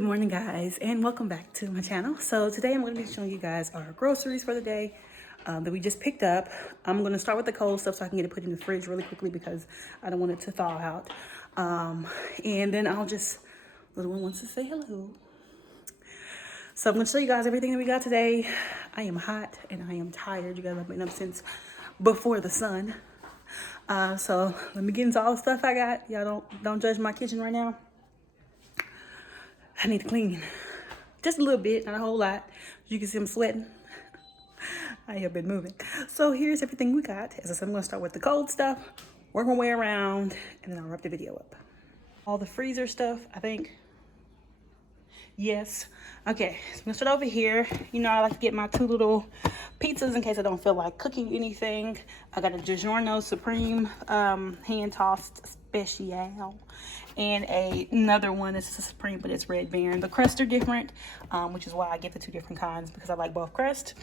Good morning, guys, and welcome back to my channel. So today I'm going to be showing you guys our groceries for the day that we just picked up. I'm going to start with the cold stuff so I can get it put in the fridge really quickly because I don't want it to thaw out. And then little one wants to say hello. So I'm going to show you guys everything that we got today. I am hot and I am tired. You guys, I've been up since before the sun. So let me get into all the stuff I got. Y'all don't judge my kitchen right now. I need to clean just a little bit, not a whole lot. You can see I'm sweating. I have been moving. So here's everything we got. As I said, I'm going to start with the cold stuff, work my way around, and then I'll wrap the video up. All the freezer stuff, I think. Yes. Okay, so I'm going to start over here. You know, I like to get my 2 little pizzas in case I don't feel like cooking anything. I got a DiGiorno Supreme hand-tossed special. And another one is a Supreme, but it's Red Baron. The crusts are different, which is why I get the 2 different kinds, because I like both crusts.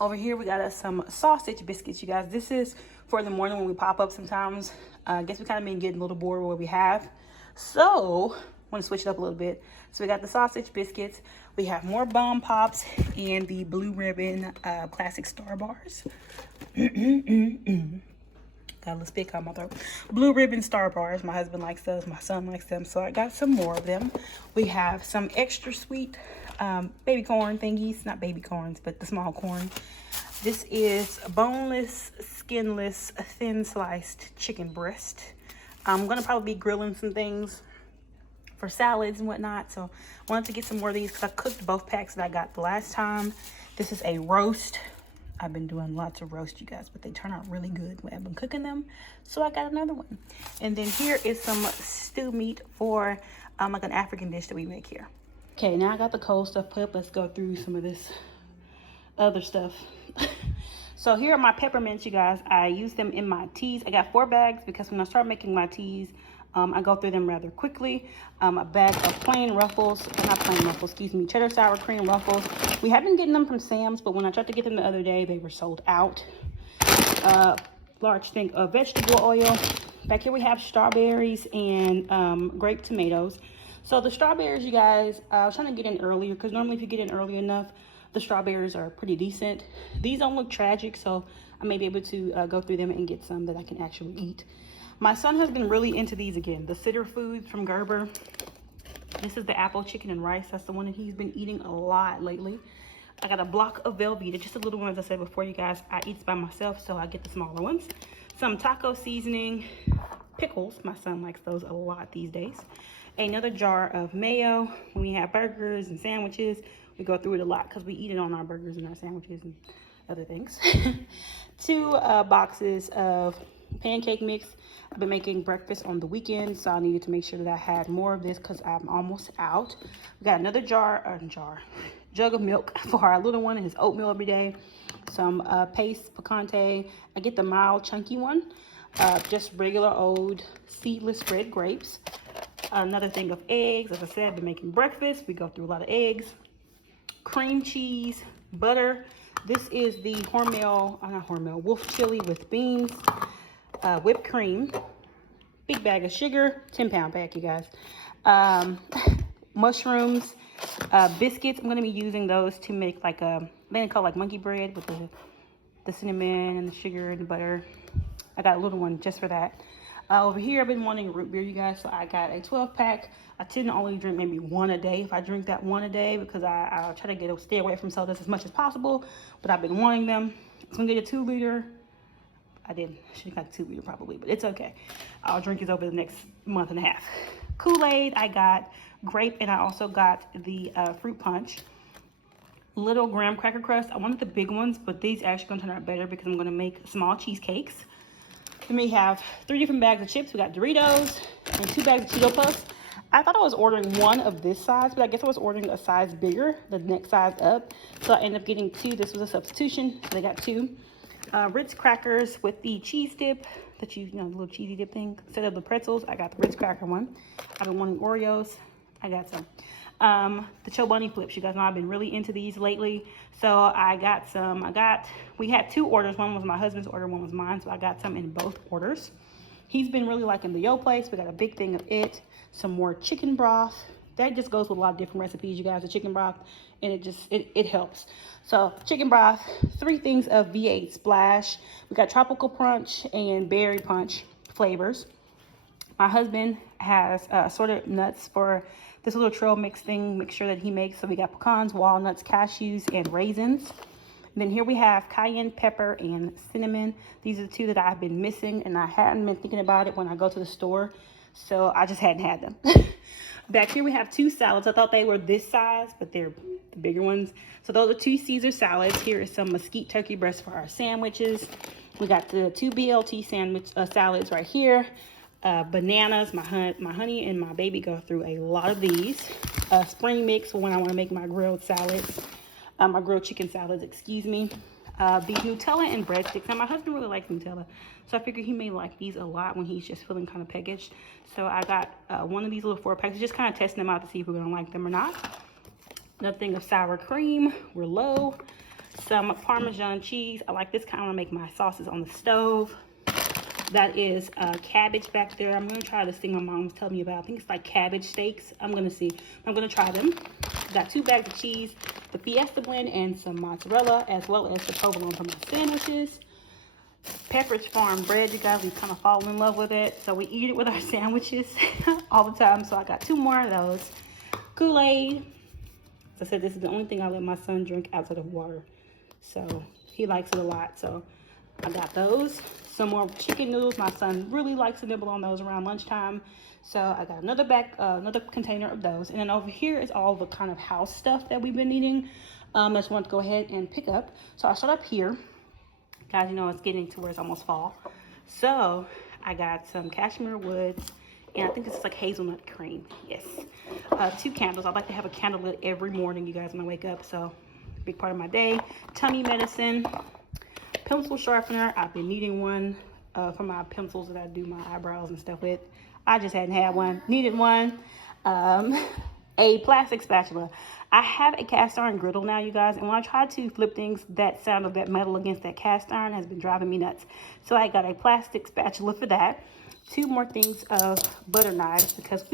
Over here, we got us some sausage biscuits, you guys. This is for the morning when we pop up sometimes. I guess we kind of been getting a little bored with what we have. So, I want to switch it up a little bit. So, we got the sausage biscuits. We have more Bomb Pops and the Blue Ribbon Classic Star Bars. Got a little spit on my throat. Blue Ribbon Star Bars. My husband likes those. My son likes them. So I got some more of them. We have some extra sweet baby corn thingies. Not baby corns, but the small corn. This is boneless, skinless, thin sliced chicken breast. I'm going to probably be grilling some things for salads and whatnot. So I wanted to get some more of these because I cooked both packs that I got the last time. This is a roast. I've been doing lots of roast, you guys, but they turn out really good when I've been cooking them. So I got another one. And then here is some stew meat for like an African dish that we make here. Okay, now I got the cold stuff put up. Let's go through some of this other stuff. So here are my peppermints, you guys. I use them in my teas. I got 4 bags because when I start making my teas, I go through them rather quickly. A bag of plain Ruffles, not plain Ruffles, excuse me, cheddar sour cream Ruffles. We have been getting them from Sam's, but when I tried to get them the other day, they were sold out. Large thing of vegetable oil. Back here we have strawberries and grape tomatoes. So the strawberries, you guys, I was trying to get in earlier because normally if you get in early enough, the strawberries are pretty decent. These don't look tragic, so I may be able to go through them and get some that I can actually eat. My son has been really into these again. The Sitter Foods from Gerber. This is the apple chicken and rice. That's the one that he's been eating a lot lately. I got a block of Velveeta, just a little one, as I said before, you guys. I eat by myself, so I get the smaller ones. Some taco seasoning. Pickles. My son likes those a lot these days. Another jar of mayo. When we have burgers and sandwiches, we go through it a lot because we eat it on our burgers and our sandwiches and other things. 2 boxes of pancake mix. I've been making breakfast on the weekend, so I needed to make sure that I had more of this because I'm almost out. We got another jug of milk for our little one and his oatmeal every day. Some paste picante. I get the mild chunky one. Just regular old seedless red grapes. Another thing of eggs. As I said, I've been making breakfast. We go through a lot of eggs. Cream cheese, butter. This is the Wolf chili with beans. Whipped cream, big bag of sugar, 10-pound pack, you guys. Mushrooms, biscuits. I'm going to be using those to make like a, they call like monkey bread with the cinnamon and the sugar and the butter. I got a little one just for that. Over here, I've been wanting root beer, you guys, so I got a 12-pack. I tend to only drink maybe 1 a day if I drink that 1 a day because I try to stay away from sodas as much as possible, but I've been wanting them. So I'm going to get a 2-liter. I should have got a 2-liter probably, but it's okay. I'll drink these over the next month and a half. Kool-Aid, I got grape, and I also got the fruit punch. Little graham cracker crust. I wanted the big ones, but these actually going to turn out better because I'm going to make small cheesecakes. Then we have 3 different bags of chips. We got Doritos and 2 bags of Cheeto Puffs. I thought I was ordering 1 of this size, but I guess I was ordering a size bigger, the next size up. So I ended up getting 2. This was a substitution, so they got 2. Ritz Crackers with the cheese dip, the little cheesy dip thing. Instead of the pretzels, I got the Ritz Cracker one. I've been wanting Oreos. I got some. The Cho Bunny flips. You guys know I've been really into these lately. So I got some. We had 2 orders. One was my husband's order, one was mine. So I got some in both orders. He's been really liking the Yo Place. We got a big thing of it. Some more chicken broth. that just goes with a lot of different recipes, you guys, the chicken broth, and it helps. So chicken broth, 3 things of V8 splash. We got tropical punch and berry punch flavors. My husband has assorted nuts for this little trail mix thing, mixture that he makes. So we got pecans, walnuts, cashews, and raisins. And then here we have cayenne pepper and cinnamon. These are the 2 that I've been missing, and I hadn't been thinking about it when I go to the store. So I just hadn't had them. Back here we have 2 salads. I thought they were this size, but they're the bigger ones. So those are 2 Caesar salads. Here is some mesquite turkey breast for our sandwiches. We got the 2 BLT sandwich salads right here. Bananas. My honey and my baby go through a lot of these. Spring mix for when I want to make my grilled salads. My grilled chicken salads, excuse me. These Nutella and breadsticks. Now, my husband really likes Nutella, so I figured he may like these a lot when he's just feeling kind of peckish. So I got one of these little 4 packs, just kind of testing them out to see if we're going to like them or not. Another thing of sour cream, we're low. Some Parmesan cheese. I like this kind of make my sauces on the stove. That is cabbage back there. I'm going to try this thing my mom's telling me about. I think it's like cabbage steaks. I'm going to see. I'm going to try them. Got 2 bags of cheese, the Fiesta blend, and some mozzarella, as well as the provolone for my sandwiches. Pepperidge Farm bread, you guys, we kind of fallen in love with it. So we eat it with our sandwiches all the time. So I got 2 more of those. Kool-Aid. As I said, this is the only thing I let my son drink outside of water. So he likes it a lot. So I got those. Some more chicken noodles. My son really likes to nibble on those around lunchtime. So I got another container of those. And then over here is all the kind of house stuff that we've been eating. I just want to go ahead and pick up. So I'll start up here. Guys, you know it's getting to where it's almost fall. So I got some cashmere woods. And I think this is like hazelnut cream. Yes. 2 candles. I like to have a candle lit every morning, you guys, when I wake up. So big part of my day. Tummy medicine. Pencil sharpener. I've been needing one for my pencils that I do my eyebrows and stuff with. I just hadn't had one. Needed one. A plastic spatula. I have a cast iron griddle now, you guys. And when I try to flip things, that sound of that metal against that cast iron has been driving me nuts. So I got a plastic spatula for that. 2 more things of butter knives because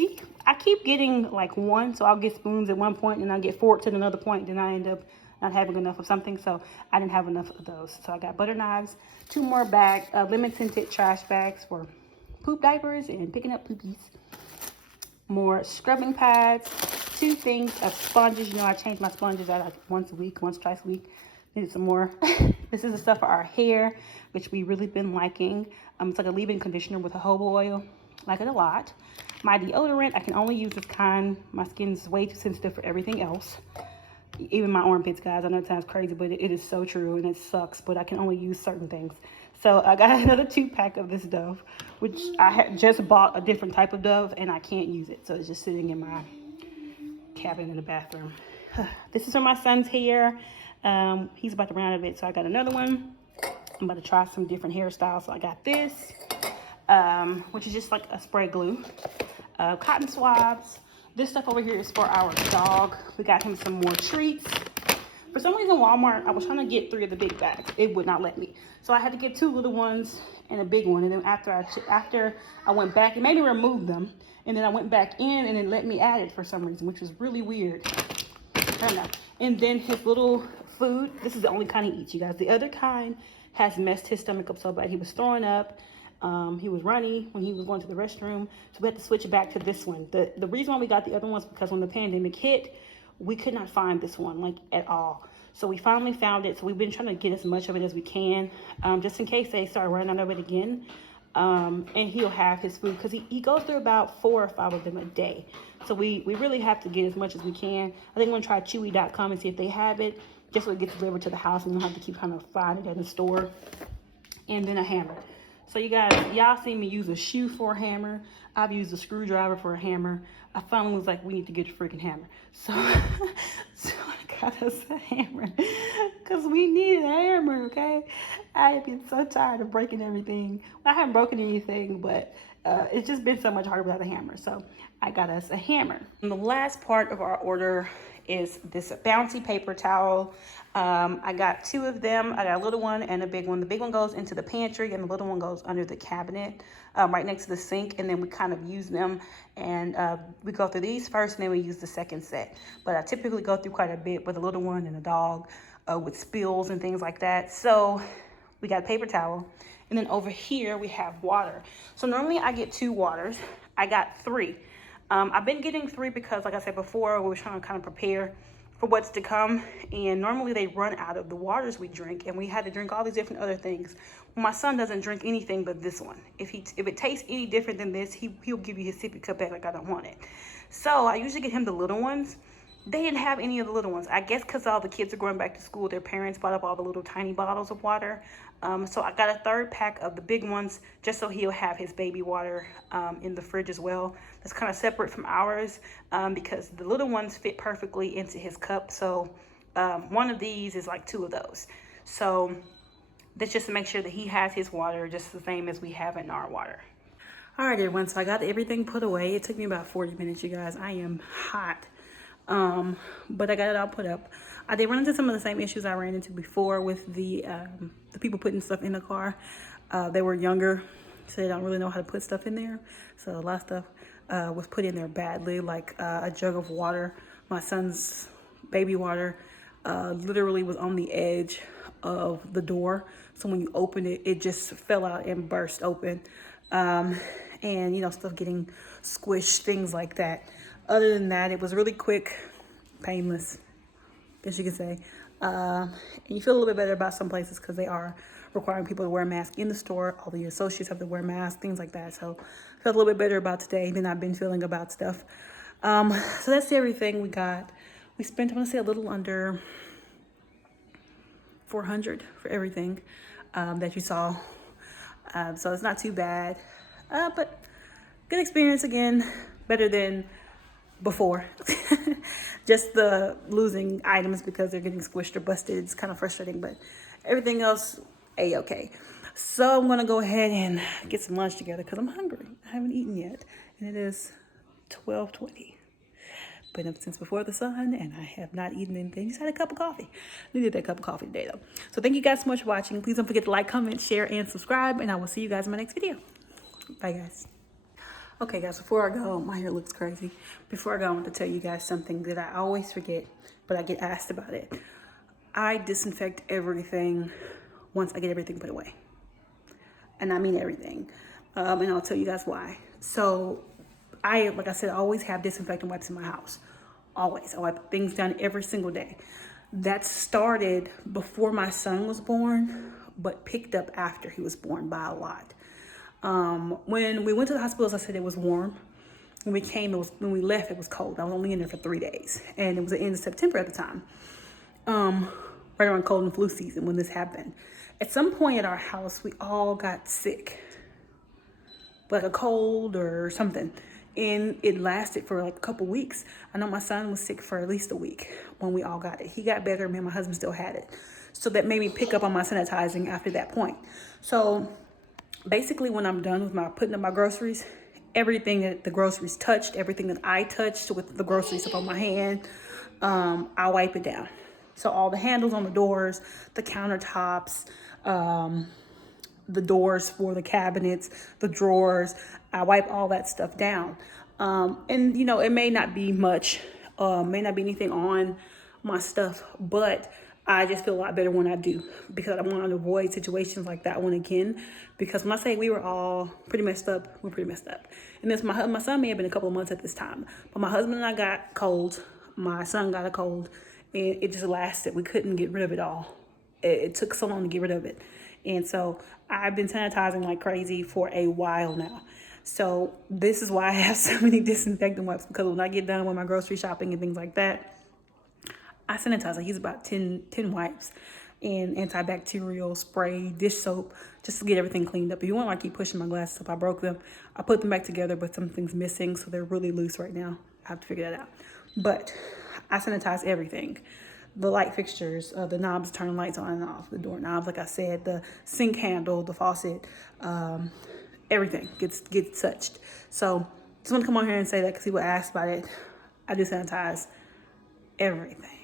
I keep getting like 1. So I'll get spoons at one point and I'll get forks at another point. Then I end up not having enough of something. So I didn't have enough of those. So I got butter knives. 2 more bags, lemon tinted trash bags for poop diapers and picking up poopies. More scrubbing pads. 2 things of sponges. You know, I change my sponges out like once a week, once, twice a week. Needed some more. This is the stuff for our hair, which we really been liking. It's like a leave-in conditioner with jojoba oil. Like it a lot. My deodorant, I can only use this kind. My skin's way too sensitive for everything else. Even my armpits, guys. I know it sounds crazy, but it is so true, and it sucks. But I can only use certain things. So I got another 2-pack of this Dove, which I had just bought a different type of Dove, and I can't use it. So it's just sitting in my cabinet in the bathroom. This is for my son's hair. He's about to run out of it, so I got another one. I'm about to try some different hairstyles. So I got this, which is just like a spray glue. Cotton swabs. This stuff over here is for our dog. We got him some more treats. For some reason, Walmart, I was trying to get 3 of the big bags. It would not let me. So I had to get 2 little ones and a big one. And then after I went back, it made me remove them. And then I went back in and it let me add it for some reason, which was really weird. I don't know. And then his little food, this is the only kind he eats, you guys. The other kind has messed his stomach up so bad. He was throwing up. He was runny when he was going to the restroom. So we had to switch it back to this one. The reason why we got the other ones because when the pandemic hit, we could not find this one like at all. So we finally found it. So we've been trying to get as much of it as we can, just in case they start running out of it again. And he'll have his food because he goes through about 4 or 5 of them a day. So we really have to get as much as we can. I think I'm going to try chewy.com and see if they have it, just so it gets delivered to the house and you don't have to keep kind of finding it at the store. And then a hammer. So you guys, y'all seen me use a shoe for a hammer. I've used a screwdriver for a hammer. I finally was like, we need to get a freaking hammer. So, so I got us a hammer because we needed a hammer, okay? I have been so tired of breaking everything. Well, I haven't broken anything, but it's just been so much harder without a hammer. So I got us a hammer. And the last part of our order is this bouncy paper towel. I got 2 of them. I got a little one and a big one. The big one goes into the pantry and the little one goes under the cabinet, right next to the sink. And then we kind of use them, and we go through these first and then we use the second set. But I typically go through quite a bit with a little one and a dog, with spills and things like that. So we got a paper towel. And then over here we have water. So normally I get 2 waters. I got 3. I've been getting 3 because, like I said before, we were trying to kind of prepare for what's to come. And normally they run out of the waters we drink, and we had to drink all these different other things. Well, my son doesn't drink anything but this one. If it tastes any different than this, he'll give you his sippy cup back like I don't want it. So I usually get him the little ones. They didn't have any of the little ones. I guess because all the kids are going back to school, their parents bought up all the little tiny bottles of water. So I got a 3rd pack of the big ones just so he'll have his baby water in the fridge as well. That's kind of separate from ours because the little ones fit perfectly into his cup. So one of these is like 2 of those. So that's just to make sure that he has his water just the same as we have in our water. All right, everyone. So I got everything put away. It took me about 40 minutes, you guys. I am hot. But I got it all put up. I did run into some of the same issues I ran into before with the people putting stuff in the car. They were younger, so they don't really know how to put stuff in there. So a lot of stuff was put in there badly, like a jug of water. My son's baby water literally was on the edge of the door. So when you opened it, it just fell out and burst open. And, you know, stuff getting squished, things like that. Other than that, it was really quick, painless, I guess you could say. And you feel a little bit better about some places because they are requiring people to wear a mask in the store. All the associates have to wear masks, things like that. So I felt a little bit better about today than I've been feeling about stuff. So that's everything we got. We spent, I want to say, a little under $400 for everything that you saw. So it's not too bad. But good experience again. Better than before. Just the losing items because they're getting squished or busted. It's kind of frustrating, but everything else a-okay. So I'm gonna go ahead and get some lunch together because I'm hungry. I haven't eaten yet, and it is 12:20. Been up since before the sun, and I have not eaten anything. Just had a cup of coffee. Needed that cup of coffee today, though. So thank you guys so much for watching. Please don't forget to like, comment, share, and subscribe, and I will see you guys in my next video. Bye, guys. Okay, guys, before I go, my hair looks crazy. Before I go, I want to tell you guys something that I always forget, but I get asked about it. I disinfect everything once I get everything put away. And I mean everything. And I'll tell you guys why. So like I said, I always have disinfectant wipes in my house. Always. I wipe things down every single day. That started before my son was born, but picked up after he was born by a lot. When we went to the hospital, as I said, it was warm. When we left, it was cold. I was only in there for 3 days, and it was the end of September at the time. Right around cold and flu season when this happened. At some point at our house, we all got sick, like a cold or something, and it lasted for like a couple weeks. I know my son was sick for at least a week when we all got it. He got better, me and my husband still had it. So that made me pick up on my sanitizing after that point. So basically, when I'm done with putting up my groceries, everything that the groceries touched, everything that I touched with the groceries up on my hand, I wipe it down. So all the handles on the doors, the countertops, the doors for the cabinets, the drawers, I wipe all that stuff down. And you know, it may not be much, may not be anything on my stuff, but I just feel a lot better when I do, because I want to avoid situations like that one again. Because when I say we were all pretty messed up, we're pretty messed up. And this, my son may have been a couple of months at this time, but my husband and I got colds. My son got a cold, and it just lasted. We couldn't get rid of it all. It took so long to get rid of it. And so I've been sanitizing like crazy for a while now. So this is why I have so many disinfectant wipes, because when I get done with my grocery shopping and things like that, I sanitize. I use about 10 wipes and antibacterial spray, dish soap, just to get everything cleaned up. If you want, I keep pushing my glasses up. I broke them. I put them back together, but something's missing, so they're really loose right now. I have to figure that out. But I sanitize everything. The light fixtures, the knobs turn lights on and off, the door knobs, like I said, the sink handle, the faucet, everything gets touched. So just want to come on here and say that because people ask about it. I do sanitize everything.